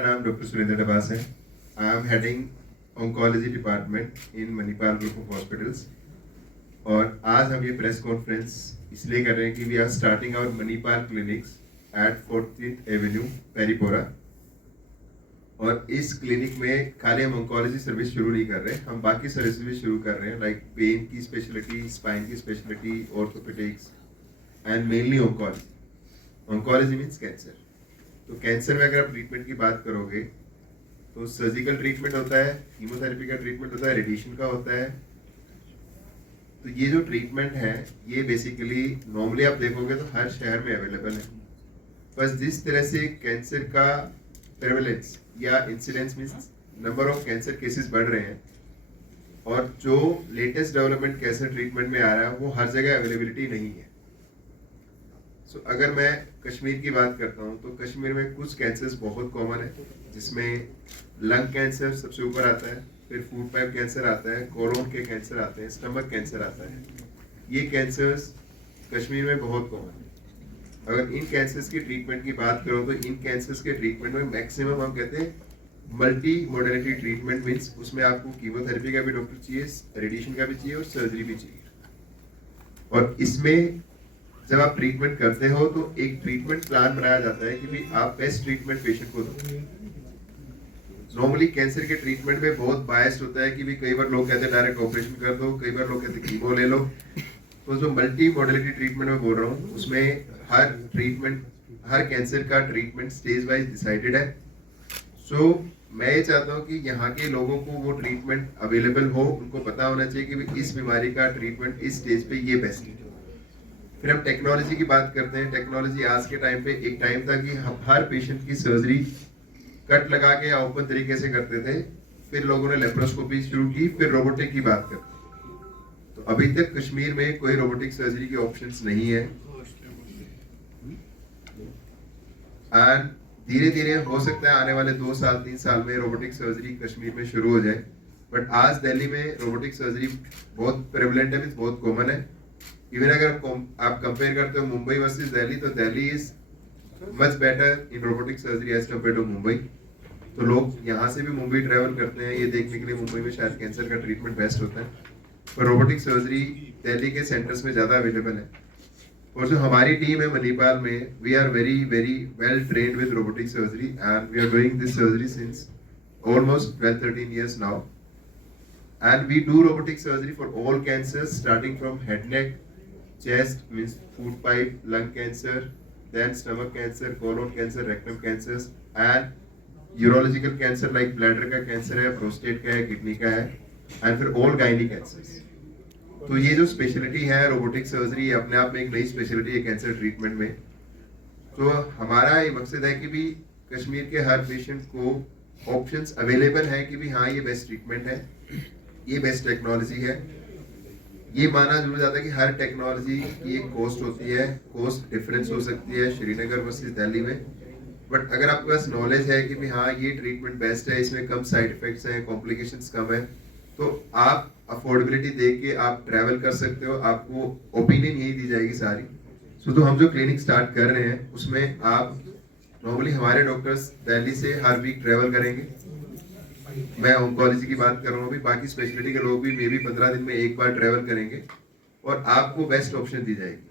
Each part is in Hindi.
नाम डॉक्टर सुरेंद्र डबास है। I am heading oncology department in Manipal group of hospitals. और आज हम ये प्रेस कॉन्फ्रेंस इसलिए कर रहे हैं कि we are starting our Manipal clinics at 14th avenue Peripora. और इस क्लिनिक में खाली हम ऑन्कोलॉजी सर्विस शुरू नहीं कर रहे, हम बाकी सर्विस भी शुरू कर रहे हैं, लाइक पेन की स्पेशलिटी, स्पाइन की speciality, orthopaedics and mainly oncology. Oncology means cancer. तो कैंसर में अगर आप ट्रीटमेंट की बात करोगे तो सर्जिकल ट्रीटमेंट होता है, कीमोथेरेपी का ट्रीटमेंट होता है, रेडिएशन का होता है। तो ये जो ट्रीटमेंट है ये बेसिकली नॉर्मली आप देखोगे तो हर शहर में अवेलेबल है। बस जिस तरह से कैंसर का प्रेवलेंस या incidence means number of cancer cases बढ़ रहे हैं और जो लेटेस्ट डेवलपमेंट कैंसर ट्रीटमेंट में आ रहा है वो हर जगह अवेलेबिलिटी नहीं है। सो अगर मैं कश्मीर की बात करता हूँ तो कश्मीर में कुछ कैंसर्स बहुत कॉमन है, जिसमें लंग कैंसर सबसे ऊपर आता है, फिर फूड पाइप कैंसर आता है, कोलोन के कैंसर आते हैं, स्टमक कैंसर आता है। ये कैंसर्स कश्मीर में बहुत कॉमन है। अगर इन कैंसर्स की ट्रीटमेंट की बात करो तो इन कैंसर्स के ट्रीटमेंट में मैक्सिमम हम कहते हैं मल्टी मोडेलिटी ट्रीटमेंट, मीन्स उसमें आपको कीमोथेरेपी का भी डॉक्टर चाहिए, रेडिएशन का भी चाहिए और सर्जरी भी चाहिए। और इसमें जब आप ट्रीटमेंट करते हो तो एक ट्रीटमेंट प्लान बनाया जाता है कि भी आप बेस्ट ट्रीटमेंट पेशेंट को दो। नॉर्मली कैंसर के ट्रीटमेंट में बहुत बायस्ड होता है कि भी कई बार लोग कहते हैं डायरेक्ट ऑपरेशन कर दो, कई बार लोग कहते हैं कीमो ले लो। तो जो मल्टी मॉडलिटी ट्रीटमेंट में बोल रहा हूँ उसमें हर कैंसर का ट्रीटमेंट स्टेज वाइज डिसाइडेड है। सो मैं ये चाहता हूँ कि यहाँ के लोगों को वो ट्रीटमेंट अवेलेबल हो, उनको पता होना चाहिए कि भी इस बीमारी का ट्रीटमेंट इस स्टेज पे ये बेस्ट है। फिर हम टेक्नोलॉजी की बात करते हैं। टेक्नोलॉजी आज के टाइम पे, एक टाइम था कि हम हर पेशेंट की सर्जरी कट लगा के या ओपन तरीके से करते थे, फिर लोगों ने लेप्रोस्कोपी शुरू की, फिर रोबोटिक की बात करते। तो अभी तक कश्मीर में कोई रोबोटिक सर्जरी के ऑप्शंस नहीं है एंड धीरे धीरे हो सकता है आने वाले 2 साल 3 साल में रोबोटिक सर्जरी कश्मीर में शुरू हो जाए। बट आज दिल्ली में रोबोटिक सर्जरी बहुत प्रेवलेंट है, बहुत कॉमन है। इवन अगर आप कंपेयर करते हो मुंबई वर्सेस दिल्ली, तो Delhi is much better in robotic surgery as compare to Mumbai. तो लोग यहाँ से भी मुंबई ट्रैवल करते हैं ये देखने के लिए मुंबई में शायद कैंसर का ट्रीटमेंट बेस्ट होता है, पर रोबोटिक सर्जरी दिल्ली के सेंटर्स में ज़्यादा अवेलेबल है। और जो हमारी टीम है मणिपाल में, we are very very well trained with robotic surgery and we are doing this surgery since almost 12-13 years now, and we do robotic surgery for all cancers starting from head neck, chest means food pipe, lung cancer, then stomach cancer, colon cancer, rectum cancers, and urological cancer like bladder का कैंसर है, prostate का है, किडनी का है, and फिर all gynae cancers। तो ये जो स्पेशलिटी है रोबोटिक सर्जरी, अपने आप में एक नई स्पेशलिटी है कैंसर ट्रीटमेंट में। तो हमारा ये मकसद है कि भी कश्मीर के हर पेशेंट को ऑप्शंस अवेलेबल है कि भी हाँ ये बेस्ट ट्रीटमेंट है, ये बेस्ट टेक्नोलॉजी है। ये माना जरूर जाता है कि हर टेक्नोलॉजी की एक कॉस्ट होती है, कॉस्ट डिफरेंस हो सकती है श्रीनगर वर्सेस दिल्ली में। बट अगर आपके पास नॉलेज है कि भी हाँ ये ट्रीटमेंट बेस्ट है, इसमें कम साइड इफेक्ट्स हैं, कॉम्प्लिकेशंस कम है, तो आप अफोर्डेबिलिटी देख के आप ट्रैवल कर सकते हो, आपको ओपिनियन यही दी जाएगी सारी। सो तो हम जो क्लिनिक स्टार्ट कर रहे हैं उसमें आप नॉर्मली हमारे डॉक्टर्स दिल्ली से हर वीक ट्रैवल करेंगे। मैं ऑन्कोलॉजी की बात कर रहा हूँ, अभी बाकी स्पेशलिटी के लोग भी मे बी 15 दिन में एक बार ट्रैवल करेंगे और आपको बेस्ट ऑप्शन दी जाएगी।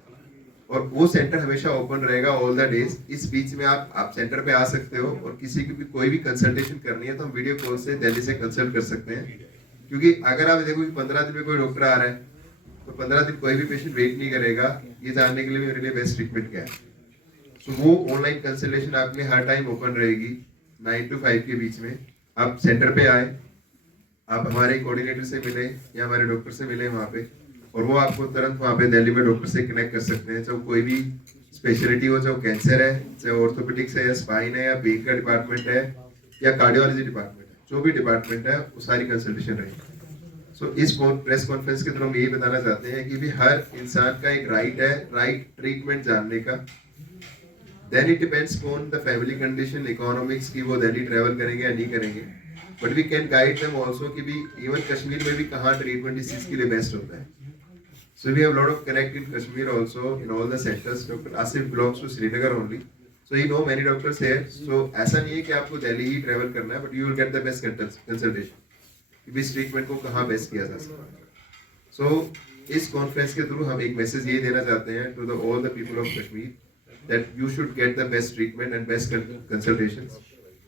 और वो सेंटर हमेशा ओपन रहेगा ऑल द डेज। इस बीच में आप सेंटर पे आ सकते हो और किसी की भी कोई भी कंसल्टेशन करनी है तो हम वीडियो कॉल से दिल्ली से कंसल्ट कर सकते हैं। क्योंकि अगर आप देखो कि 15 दिन में कोई डॉक्टर आ रहा है तो 15 दिन कोई भी पेशेंट वेट नहीं करेगा ये जानने के लिए मेरे लिए बेस्ट ट्रीटमेंट क्या है। तो वो ऑनलाइन कंसल्टेशन आपके लिए हर टाइम ओपन रहेगी 9 to 5 के बीच में। आप सेंटर पे आए, आप हमारे कोऑर्डिनेटर से मिले या हमारे डॉक्टर से मिले वहाँ पे, और वो आपको तुरंत वहाँ पे दिल्ली में डॉक्टर से कनेक्ट कर सकते हैं। चाहे कोई भी स्पेशलिटी हो, चाहे कैंसर है, चाहे ऑर्थोपेडिक्स है, या स्पाइन है, या पेन का डिपार्टमेंट है, या कार्डियोलॉजी डिपार्टमेंट है, जो भी डिपार्टमेंट है वो सारी कंसल्टेशन रहेगी। सो इस प्रेस कॉन्फ्रेंस के थ्रू हम यही बताना चाहते हैं कि भी हर इंसान का एक राइट है राइट ट्रीटमेंट जानने का। Then it depends on the family condition, economics कि वो दिल्ली ट्रैवल करेंगे या नहीं करेंगे। But we can guide them also कि भी even कश्मीर में भी कहाँ ट्रीटमेंट इस चीज़ के लिए बेस्ट होता है। So we have a lot of connect in Kashmir also in all the centers. Dr. Asif belongs to Srinagar only, so he know many doctors here. So ऐसा नहीं है कि आपको दिल्ली ही ट्रैवल करना है, but you will get the best consultation कि इस ट्रीटमेंट को कहाँ बेस्ट किया जा सकता है. सो इस कॉन्फ्रेंस के थ्रू हम एक मैसेज ये देना चाहते हैं to the all the people of Kashmir that you should get the best treatment and best consultations,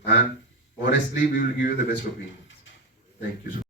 and honestly we will give you the best opinions. Thank you so much.